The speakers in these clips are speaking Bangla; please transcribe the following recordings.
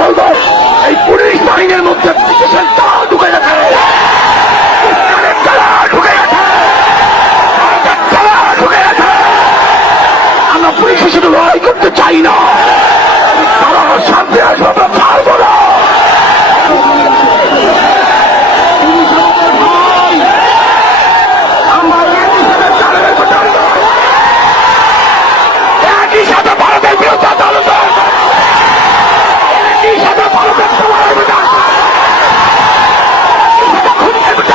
বলবো এই পুলিশ বাহিনীর মধ্যে তালা ঢুকে গেছে, তালা ঢুকে গেছে, তালা ঢুকে গেছে। আমরা পুলিশের সাথে লড়াই করতে চাই না, তারা শান্তি আসবে, আমরা পারবো না। একই সাথে ভারতের বিরুদ্ধে আদালত, একই সাথে ভারতের সবার বিরুদ্ধে, খুনির বিরুদ্ধে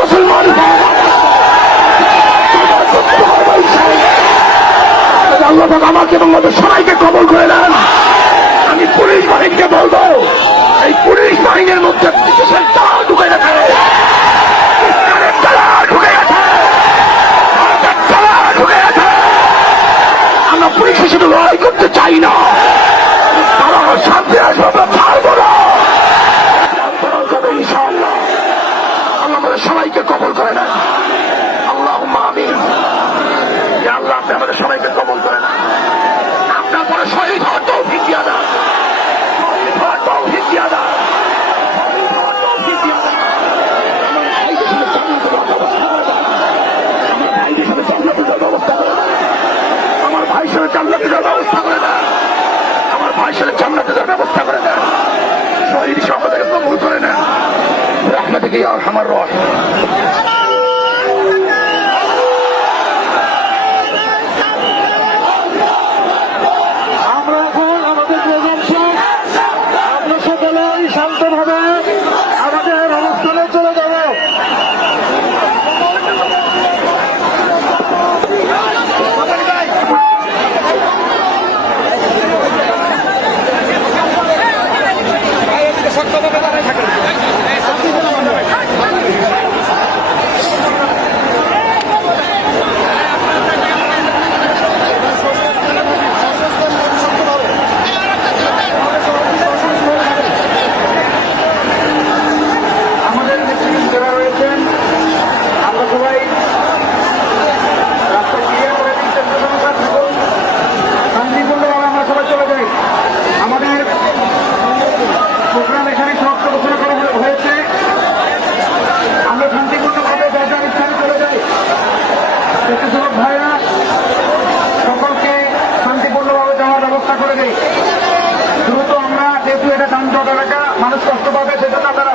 মুসলমান আল্লাহ আমাকে এবং সবাইকে কবল করে নেন। আমি পুলিশ বাহিনীকে বলবো এই পুলিশ বাহিনীর মধ্যে তালা ঢুকে গেছে, তালা ঢুকে গেছে, তালা ঢুকে গেছে। আমরা পুলিশের সাথে লড়াই করতে চাই না, তারা শান্তি আসবে, আমরা পারবো না। ইনশাআল্লাহ আল্লাহ আমাদের সবাইকে কবল করে নেন। আল্লাহুম্মা আমিন। ইয়া আল্লাহ আপনি আমাদের সবাইকে কবল করে নেন। আপনার পরে শহীদ হওয়ার তৌফিক দিয়া দেন, শহীদ হওয়ার তৌফিক দিয়া দেন, শহীদ হওয়ার তৌফিক দিয়া দেন। আমার ভাইদের সাথে জান্নাতের ব্যবস্থা করে দেন, আমার ভাইয়ের সাথে জান্নাতের ব্যবস্থা করে দেন, আমার ভাইয়ের সাথে জান্নাতের ব্যবস্থা করে দেন। শহীদ সকলকে কবুল করে নেন রাহমাতিকা ইয়া আরহামার রাহিমিন। শান্তভাবে আমাদের অবস্থানে চলে যাব। ভাইরা সকলকে শান্তিপূর্ণভাবে যাওয়ার ব্যবস্থা করে দেয়। দ্রুত আমরা যেহেতু এটা যানজট এলাকা, মানুষ কষ্ট পাবে, সেজন্য আপনারা